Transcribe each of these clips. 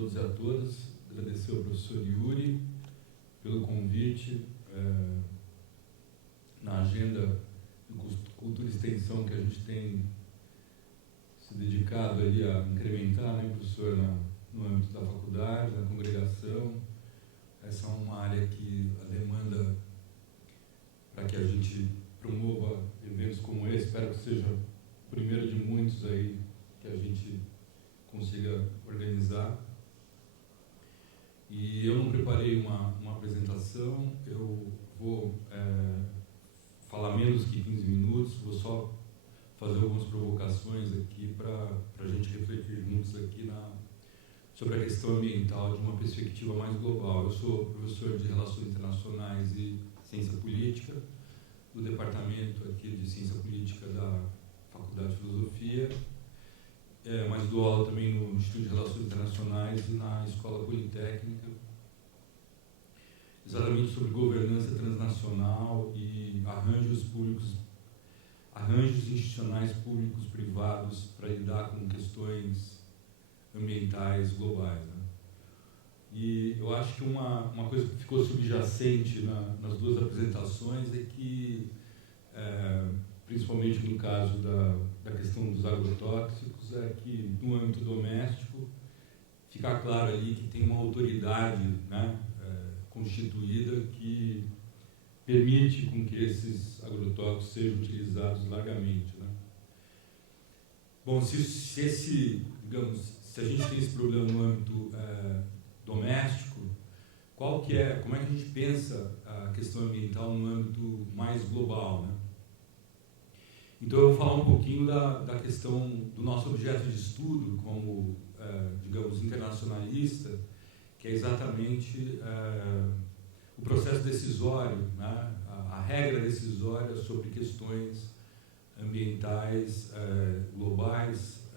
todos e a todas. Agradecer ao professor Yuri pelo convite. Na agenda de cultura e extensão que a gente tem se dedicado ali a incrementar, né, professor, no âmbito da faculdade, da congregação. Essa é uma área que a demanda para que a gente promova eventos como esse, espero que seja o primeiro de muitos aí que a gente consiga organizar. E eu não preparei uma apresentação, eu vou falar menos que 15 minutos, vou só fazer algumas provocações aqui para a gente refletir juntos aqui sobre a questão ambiental de uma perspectiva mais global. Eu sou professor de Relações Internacionais e Ciência Política, do Departamento aqui de Ciência Política da Faculdade de Filosofia, mas dou aula também no Instituto de Relações Internacionais e na Escola Politécnica, exatamente sobre governança transnacional e arranjos institucionais públicos privados para lidar com questões ambientais globais, né? E eu acho que uma coisa que ficou subjacente nas duas apresentações é que, principalmente no caso da questão dos agrotóxicos, é que no âmbito doméstico fica claro ali que tem uma autoridade, né, constituída que permite com que esses agrotóxicos sejam utilizados largamente, né? Bom, se a gente tem esse problema no âmbito doméstico, como é que a gente pensa a questão ambiental no âmbito mais global, né? Então eu vou falar um pouquinho da questão do nosso objeto de estudo como, digamos, internacionalista, que é exatamente o processo decisório, né? A regra decisória sobre questões ambientais globais,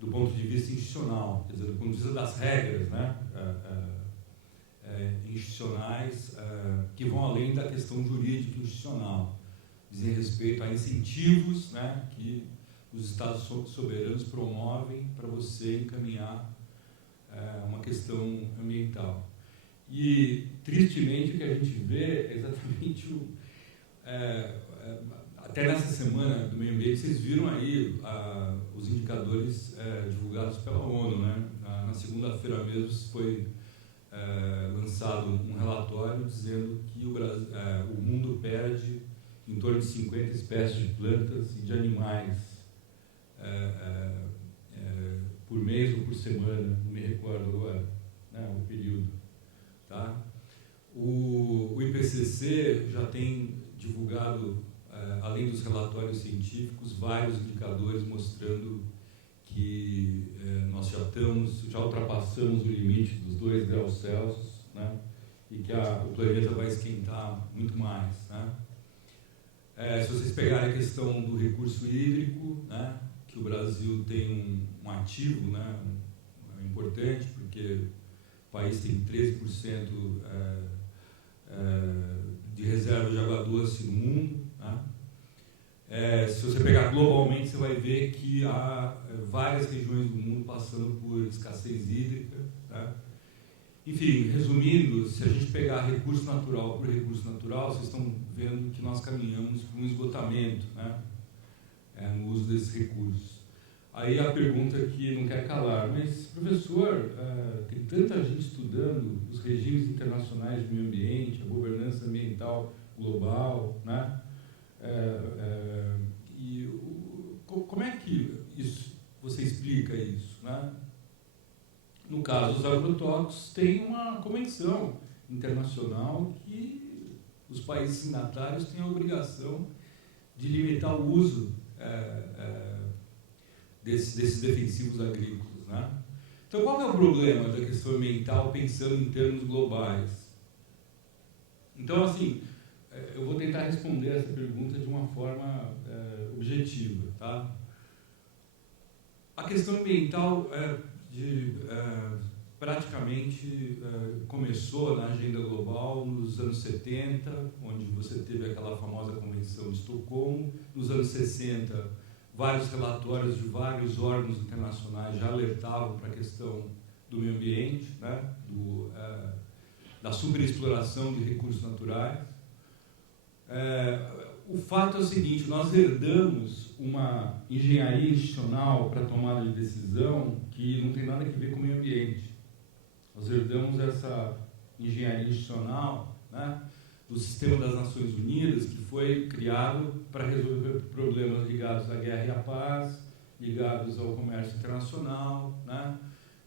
do ponto de vista institucional, quer dizer, do ponto de vista das regras, né, institucionais, que vão além da questão jurídica institucional, dizem respeito a incentivos, né, que os Estados soberanos promovem para você encaminhar uma questão ambiental. E, tristemente, o que a gente vê é exatamente até nessa semana do meio ambiente, vocês viram aí os indicadores divulgados pela ONU, né? Na segunda-feira mesmo foi lançado um relatório dizendo que o mundo perde em torno de 50 espécies de plantas e de animais por mês ou por semana, não me recordo agora, né, o período. Tá? O IPCC já tem divulgado, além dos relatórios científicos, vários indicadores mostrando que nós já ultrapassamos o limite dos 2 graus Celsius, né? E que o planeta vai esquentar muito mais, né? Se vocês pegarem a questão do recurso hídrico, né, que o Brasil tem um ativo, né, importante, porque o país tem 13% de reserva de água doce no mundo, né? Se você pegar globalmente, você vai ver que há várias regiões do mundo passando por escassez hídrica, tá? Enfim, resumindo, se a gente pegar recurso natural por recurso natural, vocês estão vendo que nós caminhamos para um esgotamento, né, no uso desses recursos. Aí a pergunta que não quer calar, mas professor, tem tanta gente estudando os regimes internacionais de meio ambiente, a governança ambiental global, né? Como é que você explica isso, né? No caso dos agrotóxicos, tem uma convenção internacional que os países signatários têm a obrigação de limitar o uso desses defensivos agrícolas, né? Então, qual é o problema da questão ambiental pensando em termos globais? Então, assim, eu vou tentar responder essa pergunta de uma forma objetiva, tá? A questão ambiental praticamente começou na agenda global nos anos 70, onde você teve aquela famosa Convenção de Estocolmo. Nos anos 60, vários relatórios de vários órgãos internacionais já alertavam para a questão do meio ambiente, né, da superexploração de recursos naturais. O fato é o seguinte: nós herdamos uma engenharia institucional para tomada de decisão que não tem nada a ver com o meio ambiente. Nós herdamos essa engenharia institucional, né, do sistema das Nações Unidas, que foi criado para resolver problemas ligados à guerra e à paz, ligados ao comércio internacional, né?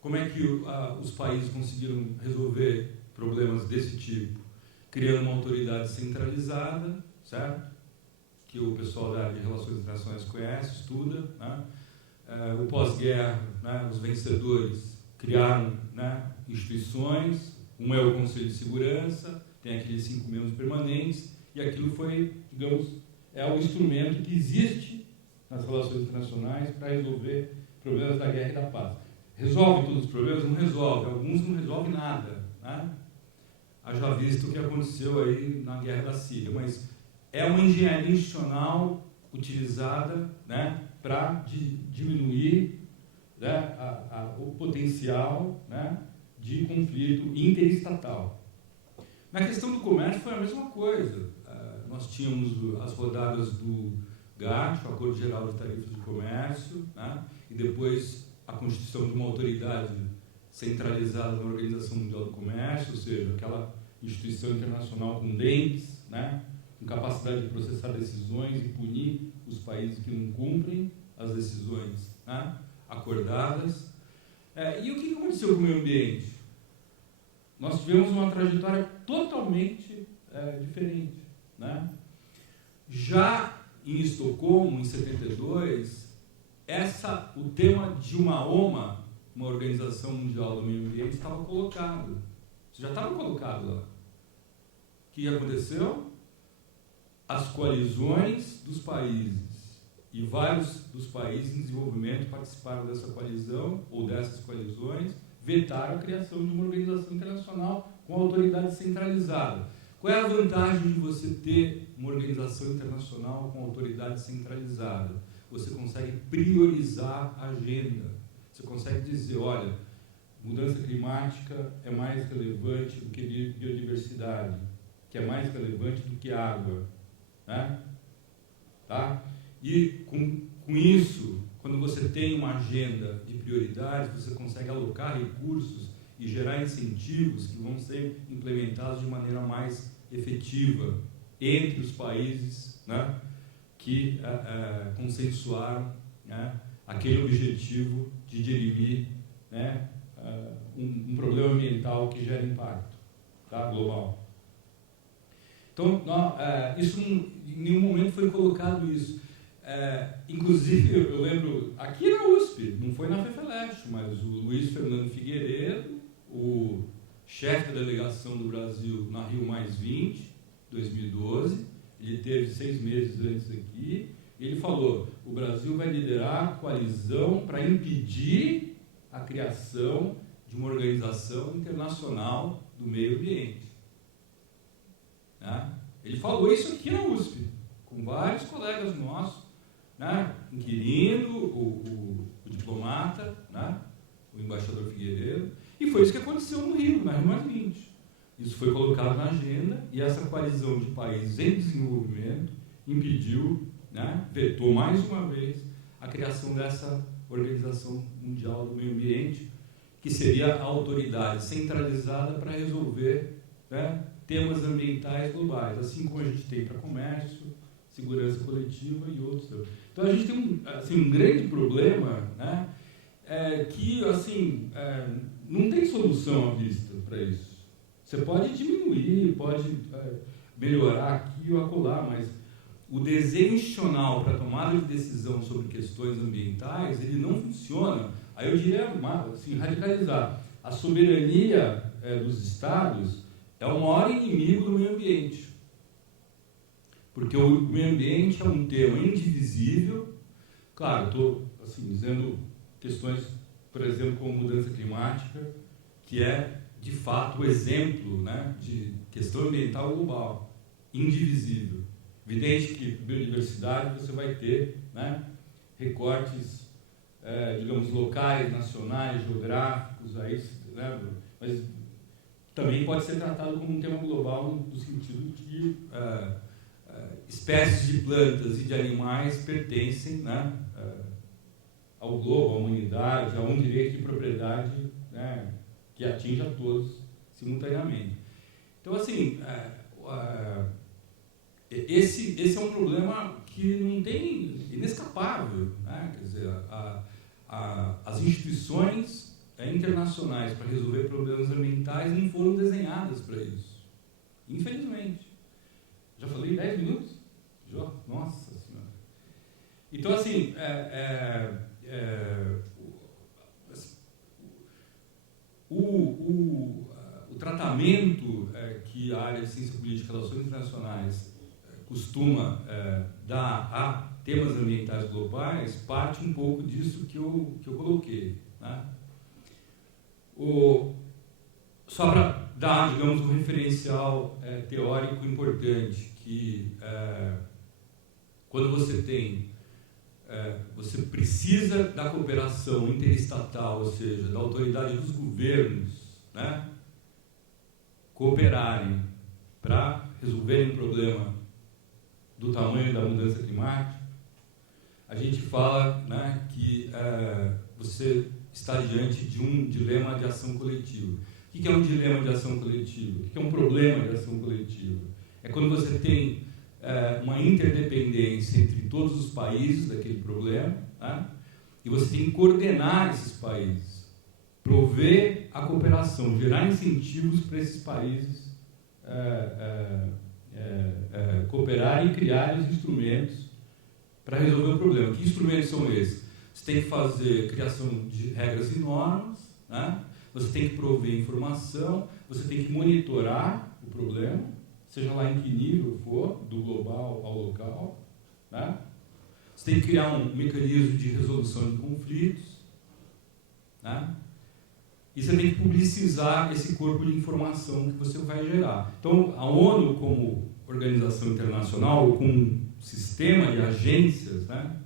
Como é que os países conseguiram resolver problemas desse tipo? Criando uma autoridade centralizada, certo? Que o pessoal da área de relações internacionais conhece, estuda, né? O pós-guerra, né, os vencedores criaram, né, instituições. Um é o Conselho de Segurança, tem aqueles 5 membros permanentes, e aquilo foi, digamos, é um instrumento que existe nas relações internacionais para resolver problemas da guerra e da paz. Resolve todos os problemas? Não resolve. Alguns não resolvem nada, né? Haja visto o que aconteceu aí na guerra da Síria. Mas é uma engenharia institucional utilizada, né, para diminuir, né, o potencial, né, de conflito interestatal. Na questão do comércio foi a mesma coisa. Nós tínhamos as rodadas do GATT, o Acordo Geral de Tarifas de Comércio, né, e depois a constituição de uma autoridade centralizada na Organização Mundial do Comércio, ou seja, aquela instituição internacional com dentes, né, com capacidade de processar decisões e punir os países que não cumprem as decisões, né, acordadas. E o que aconteceu com o meio ambiente? Nós tivemos uma trajetória totalmente diferente, né? Já em Estocolmo, em 72, o tema de uma OMA, uma Organização Mundial do Meio Ambiente, estava colocado. Isso já estava colocado lá. O que aconteceu? As coalizões dos países, e vários dos países em desenvolvimento participaram dessa coalizão, ou dessas coalizões, vetaram a criação de uma organização internacional com autoridade centralizada. Qual é a vantagem de você ter uma organização internacional com autoridade centralizada? Você consegue priorizar a agenda. Você consegue dizer, olha, mudança climática é mais relevante do que biodiversidade, que é mais relevante do que água, né? Tá? E com isso, quando você tem uma agenda de prioridades, você consegue alocar recursos e gerar incentivos que vão ser implementados de maneira mais efetiva entre os países, né, que consensuaram, né, aquele objetivo de dirimir, né, um problema ambiental que gera impacto, tá, global. Então, isso em nenhum momento foi colocado isso. Inclusive, eu lembro, aqui na USP, não foi na FEFELESH, mas o Luiz Fernando Figueiredo, o chefe da delegação do Brasil na Rio+20, 2012, ele teve 6 meses antes aqui, e ele falou, o Brasil vai liderar a coalizão para impedir a criação de uma organização internacional do meio ambiente. Né? Ele falou isso aqui na USP, com vários colegas nossos, né, inquirindo o diplomata, né, o embaixador Figueiredo, e foi isso que aconteceu no Rio, na Rio+20. Isso foi colocado na agenda e essa coalizão de países em desenvolvimento impediu, né, vetou mais uma vez a criação dessa Organização Mundial do Meio Ambiente, que seria a autoridade centralizada para resolver, né, temas ambientais globais, assim como a gente tem para comércio, segurança coletiva e outros. Então a gente tem um grande problema, né, que assim, não tem solução à vista para isso. Você pode diminuir, pode melhorar aqui ou acolá, mas o desenho institucional para tomada de decisão sobre questões ambientais, ele não funciona. Aí eu diria, assim, radicalizar. A soberania dos Estados é o maior inimigo do meio ambiente. Porque o meio ambiente é um tema indivisível. Claro, estou assim, dizendo questões, por exemplo, como mudança climática, que é, de fato, o exemplo, né, de questão ambiental global, indivisível. Evidente que biodiversidade você vai ter, né, recortes digamos, locais, nacionais, geográficos, aí, né, mas também pode ser tratado como um tema global no sentido de espécies de plantas e de animais pertencem, né, ao globo, à humanidade, a um direito de propriedade, né, que atinge a todos simultaneamente. Então, assim, esse é um problema que não tem, inescapável, né? Quer dizer, as instituições internacionais para resolver problemas ambientais não foram desenhadas para isso, infelizmente. Já falei 10 minutos? Nossa Senhora! Então, assim, o tratamento que a área de ciência política e relações internacionais costuma dar a temas ambientais globais parte um pouco disso que eu coloquei, né? Só para dar, digamos, um referencial teórico importante, que quando você tem, você precisa da cooperação interestatal, ou seja, da autoridade dos governos, né, cooperarem para resolverem um problema do tamanho da mudança climática, a gente fala, né, que você está diante de um dilema de ação coletiva. O que é um dilema de ação coletiva? O que é um problema de ação coletiva? É quando você tem uma interdependência entre todos os países daquele problema, né, e você tem que coordenar esses países, prover a cooperação, gerar incentivos para esses países cooperarem e criarem os instrumentos para resolver o problema. Que instrumentos são esses? Você tem que fazer criação de regras e normas, né? Você tem que prover informação, você tem que monitorar o problema, seja lá em que nível for, do global ao local, né? Você tem que criar um mecanismo de resolução de conflitos, né? E você tem que publicizar esse corpo de informação que você vai gerar. Então, a ONU, como organização internacional, ou como um sistema de agências, né,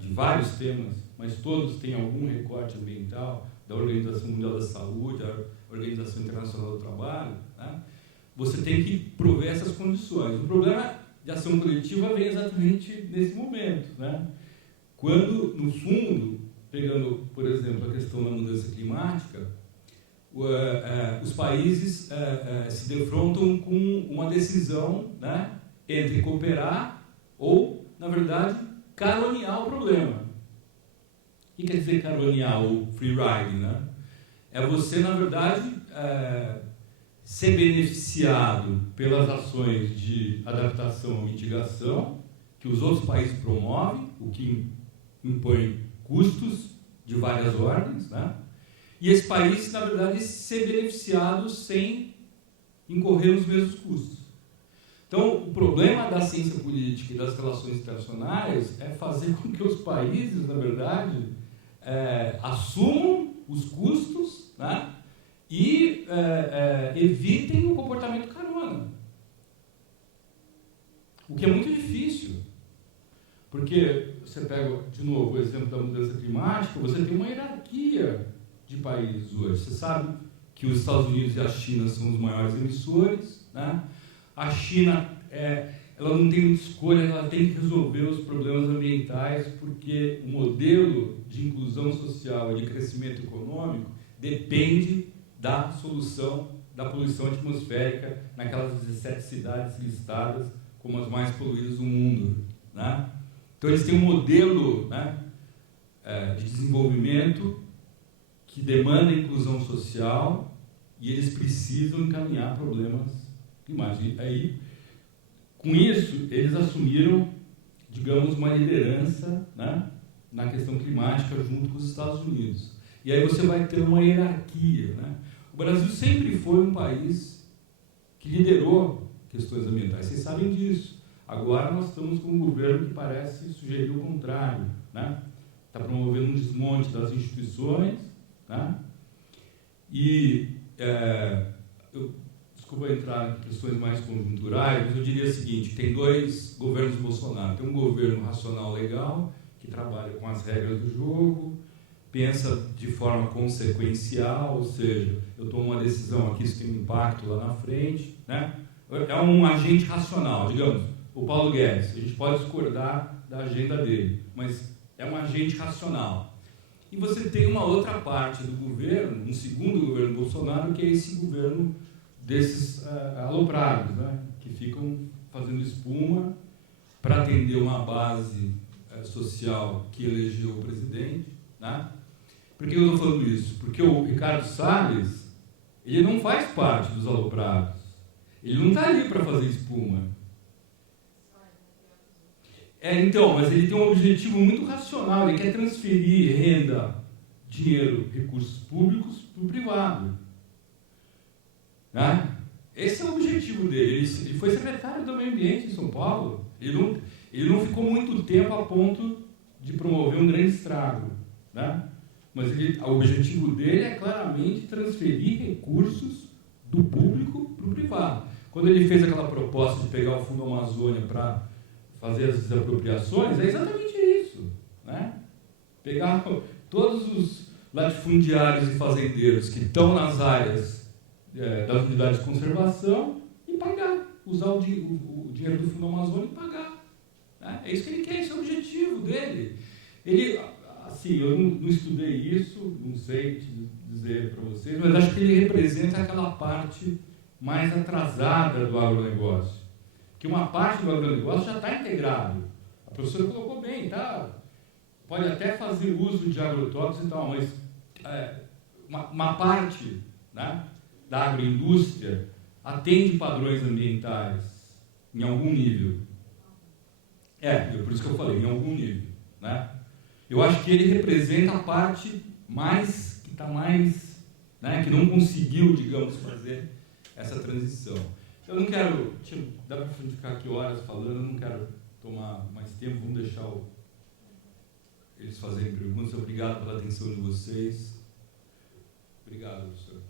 de vários temas, mas todos têm algum recorte ambiental, da Organização Mundial da Saúde, a Organização Internacional do Trabalho, né, você tem que prover essas condições. O problema de ação coletiva vem exatamente nesse momento, né, quando, no fundo, pegando, por exemplo, a questão da mudança climática, os países se defrontam com uma decisão, né, entre cooperar ou, na verdade, caronear o problema. O que quer dizer caronear ou free riding, né? É você, na verdade, ser beneficiado pelas ações de adaptação e mitigação que os outros países promovem, o que impõe custos de várias ordens, né? E esse país, na verdade, ser beneficiado sem incorrer nos mesmos custos. Então, o problema da ciência política e das relações internacionais é fazer com que os países, na verdade, assumam os custos, né, e evitem o comportamento carona. O que é muito difícil, porque você pega, de novo, o exemplo da mudança climática, você tem uma hierarquia de países hoje. Você sabe que os Estados Unidos e a China são os maiores emissores, né? A China, ela não tem muita escolha, ela tem que resolver os problemas ambientais, porque o modelo de inclusão social e de crescimento econômico depende da solução da poluição atmosférica naquelas 17 cidades listadas como as mais poluídas do mundo, né? Então, eles têm um modelo, né, de desenvolvimento que demanda inclusão social e eles precisam encaminhar problemas climáticos. Aí, com isso, eles assumiram, digamos, uma liderança, né, na questão climática junto com os Estados Unidos. E aí você vai ter uma hierarquia, né? O Brasil sempre foi um país que liderou questões ambientais, vocês sabem disso. Agora nós estamos com um governo que parece sugerir o contrário, né? Está promovendo um desmonte das instituições, né? E desculpa entrar em questões mais conjunturais, mas eu diria o seguinte: tem dois governos Bolsonaro. Tem um governo racional legal, que trabalha com as regras do jogo, pensa de forma consequencial, ou seja, eu tomo uma decisão aqui, isso tem um impacto lá na frente, né? É um agente racional, digamos, o Paulo Guedes, a gente pode discordar da agenda dele, mas é um agente racional. E você tem uma outra parte do governo, um segundo governo Bolsonaro, que é esse governo desses aloprados, né? Que ficam fazendo espuma para atender uma base social que elegeu o presidente, né? Por que eu estou falando isso? Porque o Ricardo Salles, ele não faz parte dos aloprados. Ele não está ali para fazer espuma. Então, mas ele tem um objetivo muito racional. Ele quer transferir renda, dinheiro, recursos públicos para o privado. Né? Esse é o objetivo dele. Ele foi secretário do Meio Ambiente em São Paulo. Ele não ficou muito tempo a ponto de promover um grande estrago. Né? Mas o objetivo dele é claramente transferir recursos do público para o privado. Quando ele fez aquela proposta de pegar o Fundo Amazônia para fazer as desapropriações, é exatamente isso. Né? Pegar todos os latifundiários e fazendeiros que estão nas áreas das unidades de conservação e pagar, usar o dinheiro do Fundo Amazônia e pagar. Né? É isso que ele quer, esse é o objetivo dele. Ele, assim, eu não estudei isso, não sei te dizer para vocês, mas acho que ele representa aquela parte mais atrasada do agronegócio. Que uma parte do agronegócio já está integrado. A professora colocou bem, tá? Pode até fazer uso de agrotóxicos e tal, mas uma parte, né, da agroindústria atende padrões ambientais em algum nível. Por isso que eu falei, em algum nível. Né? Eu acho que ele representa a parte mais, que está mais, né, que não conseguiu, digamos, fazer essa transição. Eu não quero, dá para ficar aqui horas falando, eu não quero tomar mais tempo, vamos deixar eles fazerem perguntas. Obrigado pela atenção de vocês. Obrigado, professor.